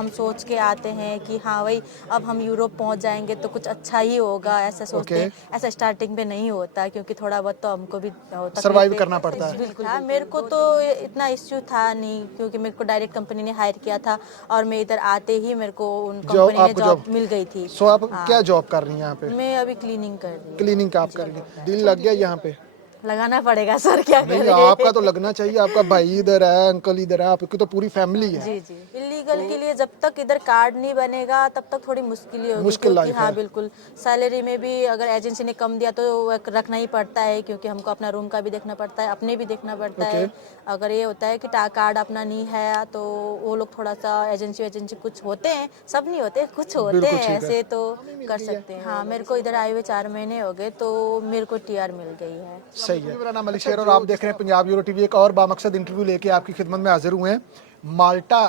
हम सोच के आते हैं कि हाँ भाई अब हम यूरोप पहुंच जाएंगे तो कुछ अच्छा ही होगा, ऐसा सोचते हैं। ऐसा स्टार्टिंग में नहीं होता, क्योंकि थोड़ा बहुत तो हमको भी सर्वाइव करना पड़ता है। बिल्कुल हाँ, मेरे को तो इतना इश्यू था नहीं, क्योंकि मेरे को डायरेक्ट कंपनी ने हायर किया था और मैं इधर आते ही मेरे को उन जॉब कंपनी ने आपको जॉब जॉब मिल गई थी। सो आप हाँ, क्या जॉब कर रही हैं यहाँ पे? मैं अभी क्लीनिंग कर रही हूँ। क्लीनिंग का आप कर रही हैं, दिल लग गया यहाँ पे? लगाना पड़ेगा सर, क्या नहीं, करें। आपका तो लगना चाहिए, आपका भाई इधर है, अंकल इधर है, आपकी तो पूरी फैमिली है। जी जी, इलीगल के लिए जब तक इधर कार्ड नहीं बनेगा तब तक थोड़ी मुश्किल ही होगी, मुश्किल क्योंकि लाइफ हाँ है। बिल्कुल, सैलरी में भी अगर एजेंसी ने कम दिया तो रखना ही पड़ता है, क्योंकि हमको अपना रूम का भी देखना पड़ता है, अपने भी देखना पड़ता ओके। है। अगर ये होता है कि कार्ड अपना नहीं है तो वो लोग थोड़ा सा एजेंसी कुछ होते हैं, सब नहीं होते, कुछ होते बिल्कुल हैं ठीक है। ऐसे तो कर सकते हैं। हाँ, मेरे को इधर आए हुए 4 महीने हो गए तो मेरे को टीआर मिल गई है। सही है। मेरा नाम अली शेर और आप देख रहे हैं पंजाब यूरो टीवी। एक और बामकसद इंटरव्यू लेके आपकी खिदमत में हाजिर हुए हैं। माल्टा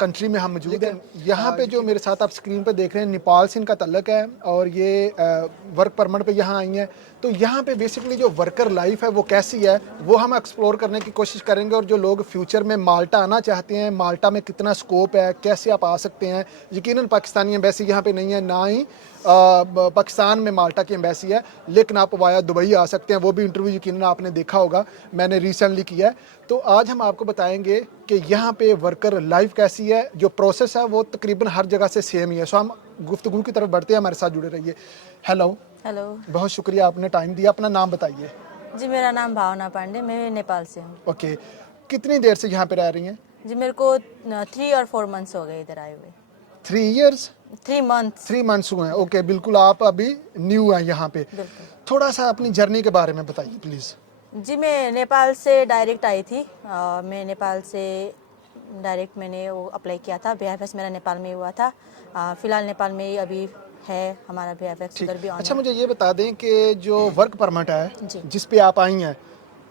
कंट्री में हम मौजूद हैं। यहाँ पे जो मेरे साथ आप स्क्रीन पे देख रहे हैं, नेपाल से इनका तल्लक है और ये वर्क परमिट पे यहाँ आई हैं। तो यहाँ पे बेसिकली जो वर्कर लाइफ है वो कैसी है वो हम एक्सप्लोर करने की कोशिश करेंगे, और जो लोग फ्यूचर में माल्टा आना चाहते हैं, माल्टा में कितना स्कोप है, कैसे आप आ सकते हैं। यकीनन पाकिस्तानी एम्बेसी यहाँ पे नहीं है, ना ही पाकिस्तान में माल्टा की एम्बेसी है, लेकिन आप वाया दुबई आ सकते हैं। वो भी इंटरव्यू यकीनन आपने देखा होगा, मैंने रिसेंटली किया है। तो आज हम आपको बताएंगे कि यहाँ पे वर्कर लाइफ कैसी है। जो प्रोसेस है वो तकरीबन हर जगह से सेम ही है। सो हम गुफ्तगू की तरफ बढ़ते हैं, हमारे साथ जुड़े रहिए। हेलो, हेलो बहुत शुक्रिया आपने टाइम दिया। अपना नाम बताइए। जी, मेरा नाम भावना पांडे, मैं नेपाल से हूँ। ओके, कितनी देर से यहाँ पे रह रही हैं? जी, मेरे को 3 और 4 मंथ्स हो गए इधर आए हुए। 3 ईयर्स? 3 मंथ्स। 3 मंथ्स हुए हैं। ओके, बिल्कुल, आप अभी न्यू हैं यहाँ पे। बिल्कुल थोड़ा सा अपनी जर्नी के बारे में बताइए प्लीज़। जी, मैं नेपाल से डायरेक्ट आई थी। मैं नेपाल से डायरेक्ट मैंने वो अप्लाई किया था, बीएफएस मेरा नेपाल में ही हुआ था। फिलहाल नेपाल में ही अभी है हमारा बीएफएस, ठीक। उधर भी ऑन अच्छा, है। मुझे ये बता दें कि जो वर्क परमिट है जी जिस पे आप आई हैं,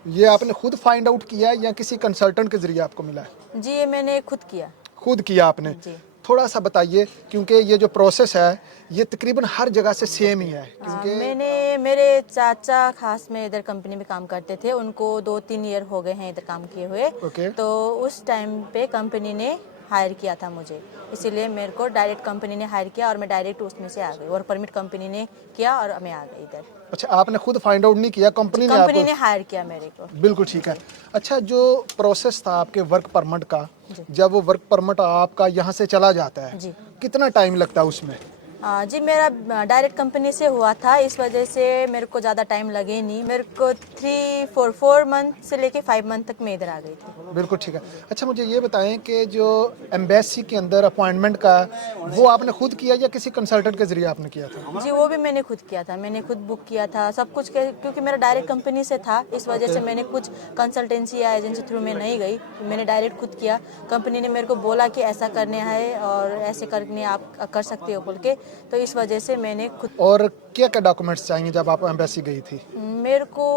ये आपने खुद फाइंड आउट किया है या किसी कंसल्टेंट के जरिए आपको मिला है? जी, ये मैंने खुद किया। खुद किया आपने? जी थोड़ा सा बताइए, क्योंकि ये जो प्रोसेस है ये तकरीबन हर जगह से सेम ही है। क्योंकि मैंने, मेरे चाचा खास में इधर कंपनी में काम करते थे, उनको 2-3 ईयर हो गए हैं इधर काम किए हुए। ओके। तो उस टाइम पे कंपनी ने हायर किया था मुझे, इसीलिए मेरे को डायरेक्ट कंपनी ने हायर किया और मैं डायरेक्ट उसमें से आ गई। वर्क परमिट कंपनी ने किया और मैं आ गई इधर। अच्छा, आपने खुद फाइंड आउट नहीं किया, कंपनी ने कंपनी आपको? ने हायर किया मेरे को। बिल्कुल ठीक है। अच्छा, जो प्रोसेस था आपके वर्क परमिट का, जी जब वो वर्क परमिट आपका यहाँ से चला जाता है, जी कितना टाइम लगता है उसमें? जी, मेरा डायरेक्ट कंपनी से हुआ था, इस वजह से मेरे को ज़्यादा टाइम लगे नहीं। मेरे को 4 मंथ से लेके 5 मंथ तक मैं इधर आ गई थी। बिल्कुल ठीक है। अच्छा, मुझे ये बताएं कि जो एम्बेसी के अंदर अपॉइंटमेंट का वो आपने खुद किया या किसी कंसल्टेंट के जरिए आपने किया था? जी, वो भी मैंने खुद किया था, मैंने खुद बुक किया था सब कुछ क्योंकि मेरा डायरेक्ट कंपनी से था, इस वजह से मैंने कुछ कंसल्टेंसी या एजेंसी थ्रू में नहीं गई, मैंने डायरेक्ट खुद किया। कंपनी ने मेरे को बोला कि ऐसा करने है और ऐसे करने आप कर सकते हो बोल के, तो इस वजह से मैंने खुद। और क्या क्या डॉक्यूमेंट्स चाहिए जब आप एम्बेसी गई थी? मेरे को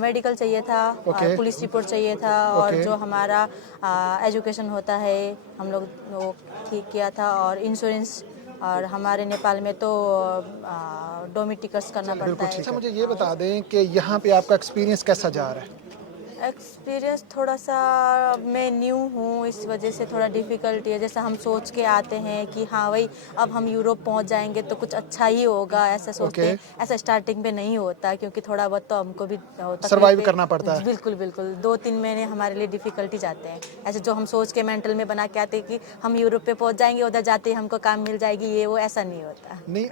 मेडिकल चाहिए था, ओके। पुलिस रिपोर्ट चाहिए था, और ओके। जो हमारा एजुकेशन होता है हम लोग वो ठीक किया था, और इंश्योरेंस, और हमारे नेपाल में तो डोमेटिकस करना पड़ता बिल्कुल है। ठीक है। अच्छा, मुझे ये बता दें कि यहाँ पे आपका एक्सपीरियंस कैसा जा रहा है? एक्सपीरियंस थोड़ा सा, मैं न्यू हूँ इस वजह से थोड़ा डिफ़िकल्टी है। जैसे हम सोच के आते हैं कि हाँ भाई अब हम यूरोप पहुँच जाएंगे तो कुछ अच्छा ही होगा, ऐसा सोचते हैं। ऐसा स्टार्टिंग में नहीं होता, क्योंकि थोड़ा बहुत तो हमको भी सर्वाइव तकलीफ करना पड़ता है। बिल्कुल बिल्कुल, 2-3 महीने हमारे लिए डिफ़िकल्टी जाते हैं। ऐसे जो हम सोच के मेंटल में बना के आते हैं कि हम यूरोप पे पहुँच जाएंगे, उधर जाते ही हमको काम मिल जाएगी, ये वो ऐसा नहीं होता। नहीं,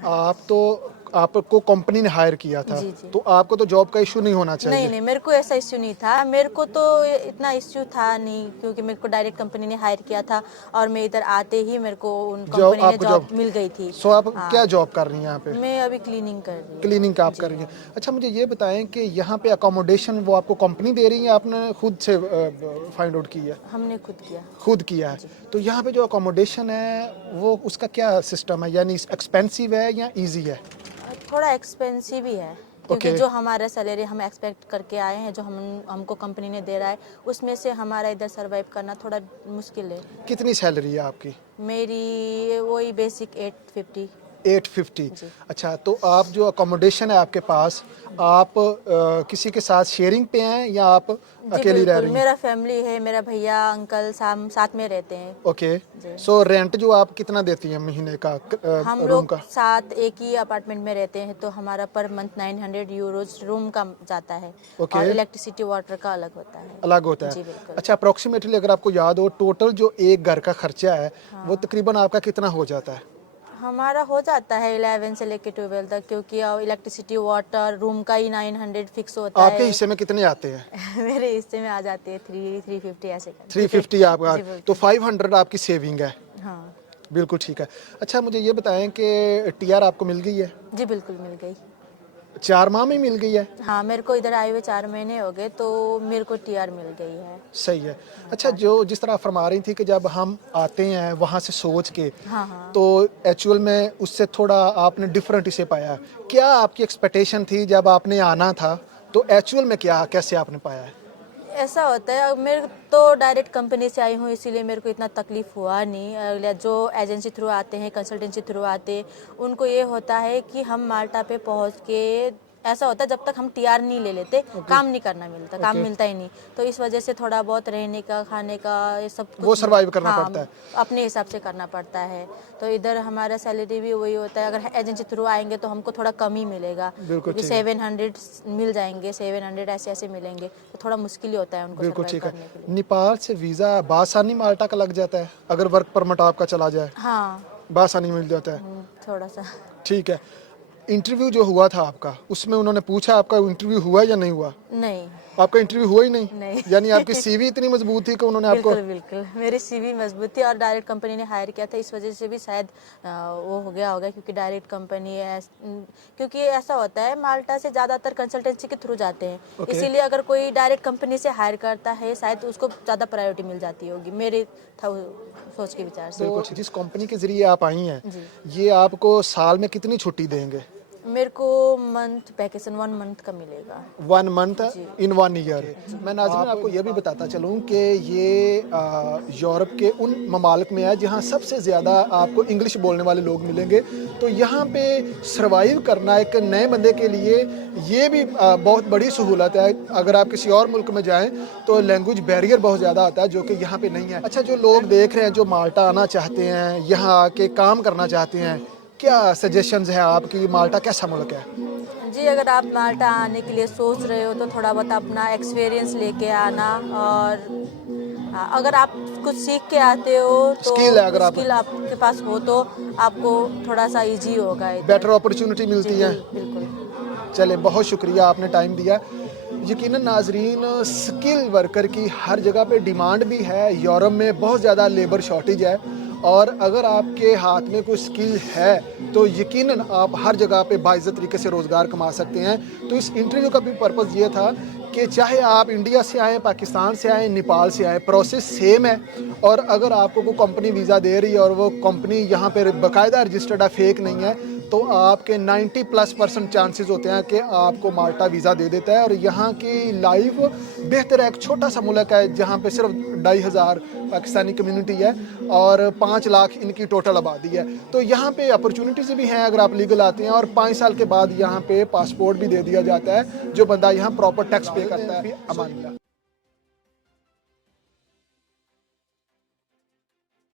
आपको कंपनी ने हायर किया था, जी जी। तो आपको तो जॉब का इशू नहीं होना नहीं चाहिए। नहीं, मेरे को ऐसा इश्यू नहीं था, मेरे को तो इतना इश्यू था नहीं, क्योंकि मेरे को डायरेक्ट कंपनी ने हायर किया था और मैं इधर आते ही मेरे को उन जॉब कंपनी ने आपको जॉब जॉब मिल गई थी। सो आप हाँ, क्या जॉब कर रही हैं यहाँ पे? मैं अभी क्लीनिंग कर रही हूँ। क्लीनिंग का आप कर रही हैं। अच्छा, मुझे ये बताएं कि यहाँ पे अकोमोडेशन वो आपको कंपनी दे रही है, आपने खुद से फाइंड आउट की है? हमने खुद किया। खुद किया है। तो यहाँ पे जो अकोमोडेशन है वो उसका क्या सिस्टम है, यानी एक्सपेंसिव है या इजी है? थोड़ा एक्सपेंसिव ही है, क्योंकि ओके। जो हमारा सैलरी हम एक्सपेक्ट करके आए हैं, जो हमको कंपनी ने दे रहा है, उसमें से हमारा इधर सरवाइव करना थोड़ा मुश्किल है। कितनी सैलरी है आपकी? मेरी वही बेसिक 850। 850। अच्छा, तो आप जो अकोमोडेशन है आपके पास, आप किसी के साथ शेयरिंग पे हैं या आप जी अकेली रह बिल्कुल, रही हैं? मेरा फैमिली है, मेरा भैया अंकल साथ में रहते हैं। ओके, जी। सो रेंट जो आप कितना देती हैं महीने का हम रूम लोग का? साथ एक ही अपार्टमेंट में रहते हैं, तो हमारा पर मंथ 900 यूरोज रूम का जाता है। ओके। और इलेक्ट्रिसिटी वाटर का अलग होता है। अलग होता है। जी बिल्कुल। अच्छा, अप्रोक्सीमेटली अगर आपको याद हो, टोटल जो एक घर का खर्चा है वो हाँ। तकरीबन आपका कितना हो जाता है? हमारा हो जाता है 11 से लेके 12 तक, क्योंकि इलेक्ट्रिसिटी वाटर रूम का ही 900 फिक्स होता आपके है। हिस्से में कितने आते हैं? मेरे हिस्से में आ जाते हैं 350 ऐसे कर 350 आपका, जी तो बिल्कुल। 500 आपकी सेविंग है। हाँ बिल्कुल ठीक है। अच्छा, मुझे ये बताएं कि टीआर आपको मिल गई है? जी बिल्कुल मिल गई। 4 माह में मिल गई है? हाँ, मेरे को इधर आए हुए 4 महीने हो गए, तो मेरे को टीआर मिल गई है। सही है। अच्छा, जो जिस तरह आप फरमा रही थी कि जब हम आते हैं वहाँ से सोच के, हाँ हाँ। तो एक्चुअल में उससे थोड़ा आपने डिफरेंट इसे पाया। क्या आपकी एक्सपेक्टेशन थी जब आपने आना था, तो एक्चुअल में क्या कैसे आपने पाया है? ऐसा होता है, अब मेरे तो डायरेक्ट कंपनी से आई हूँ, इसीलिए मेरे को इतना तकलीफ हुआ नहीं। जो एजेंसी थ्रू आते हैं, कंसल्टेंसी थ्रू आते हैं, उनको ये होता है कि हम माल्टा पे पहुँच के, ऐसा होता है जब तक हम टीआर नहीं ले लेते काम नहीं करना मिलता, काम मिलता ही नहीं। तो इस वजह से थोड़ा बहुत रहने का, खाने का, ये सब वो कुछ सर्वाइव करना हाँ पड़ता है। अपने हिसाब से करना पड़ता है। तो इधर हमारा सैलरी भी वही होता है, अगर एजेंसी थ्रू आएंगे तो हमको थोड़ा कम ही मिलेगा, बिल्कुल क्योंकि ठीक है। 700 मिल जाएंगे, 700 ऐसे ऐसे मिलेंगे, तो थोड़ा मुश्किल ही होता है उनको बिल्कुल सर्वाइव ठीक है। करने के लिए। नेपाल से वीज़ा बासानी माल्टा का लग जाता है अगर वर्क परमिट आपका चला जाए? हाँ बासानी मिल जाता है। थोड़ा सा। ठीक है। इंटरव्यू जो हुआ था आपका, उसमें उन्होंने पूछा आपका इंटरव्यू हुआ या नहीं हुआ? नहीं आपका इंटरव्यू हुआ ही नहीं? नहीं यानी आपकी सीवी इतनी मजबूत थी कि उन्होंने आपको। बिल्कुल बिल्कुल, मेरी सीवी मजबूत थी और डायरेक्ट कंपनी ने हायर किया था, इस वजह से भी शायद वो हो गया होगा, क्योंकि डायरेक्ट कंपनी है। क्योंकि ऐसा होता है माल्टा से ज़्यादातर कंसल्टेंसी के थ्रू जाते हैं, ओके। इसीलिए अगर कोई डायरेक्ट कंपनी से हायर करता है शायद उसको ज़्यादा प्रायोरिटी मिल जाती होगी, मेरे था सोच के विचार से। तो जिस कंपनी के जरिए आप आई हैं, जी, ये आपको साल में कितनी छुट्टी देंगे? मेरे को मंथ वैकेशन 1 मंथ का मिलेगा। 1 मंथ जी। इन 1 ईयर। मैं नाज़रीन आपको यह भी बताता चलूँ कि ये यूरोप के उन ममालिक में है जहाँ सबसे ज़्यादा आपको इंग्लिश बोलने वाले लोग मिलेंगे। तो यहाँ पे सर्वाइव करना एक नए बंदे के लिए ये भी बहुत बड़ी सहूलत है। अगर आप किसी और मुल्क में जाएं तो लैंग्वेज बैरियर बहुत ज़्यादा आता है, जो कि यहाँ पे नहीं है। अच्छा, जो लोग देख रहे हैं जो माल्टा आना चाहते हैं, यहाँ आके काम करना चाहते हैं, क्या सजेशंस है आपकी? माल्टा कैसा मुल्क है? जी, अगर आप माल्टा आने के लिए सोच रहे हो तो थोड़ा बहुत अपना एक्सपीरियंस लेके आना, और अगर आप कुछ सीख के आते हो तो स्किल है अगर आप, स्किल आपके पास हो तो आपको थोड़ा सा इजी होगा इधर। बेटर अपॉर्चुनिटी जी मिलती है। बिल्कुल। चले, बहुत शुक्रिया, आपने टाइम दिया। यकीनन नाजरीन, स्किल वर्कर की हर जगह पे डिमांड भी है। यूरोप में बहुत ज़्यादा लेबर शॉर्टेज है, और अगर आपके हाथ में कोई स्किल है तो यकीनन आप हर जगह पे बाइज़्ज़त तरीके से रोज़गार कमा सकते हैं। तो इस इंटरव्यू का भी पर्पज़ ये था कि चाहे आप इंडिया से आएँ, पाकिस्तान से आएँ, नेपाल से आएँ, प्रोसेस सेम है। और अगर आपको कोई कंपनी वीज़ा दे रही है और वो कंपनी यहाँ पे बाकायदा रजिस्टर्ड है, फेक नहीं है, तो आपके 90+% चांसेस होते हैं कि आपको माल्टा वीज़ा दे देता है। और यहाँ की लाइफ बेहतर है। एक छोटा सा मुल्क है जहाँ पे सिर्फ 2,500 पाकिस्तानी कम्युनिटी है और 5 लाख इनकी टोटल आबादी है। तो यहाँ पे अपॉर्चुनिटीज़ भी हैं अगर आप लीगल आते हैं, और 5 साल के बाद यहाँ पे पासपोर्ट भी दे दिया जाता है जो बंदा यहाँ प्रॉपर टैक्स पे करता है। अमान।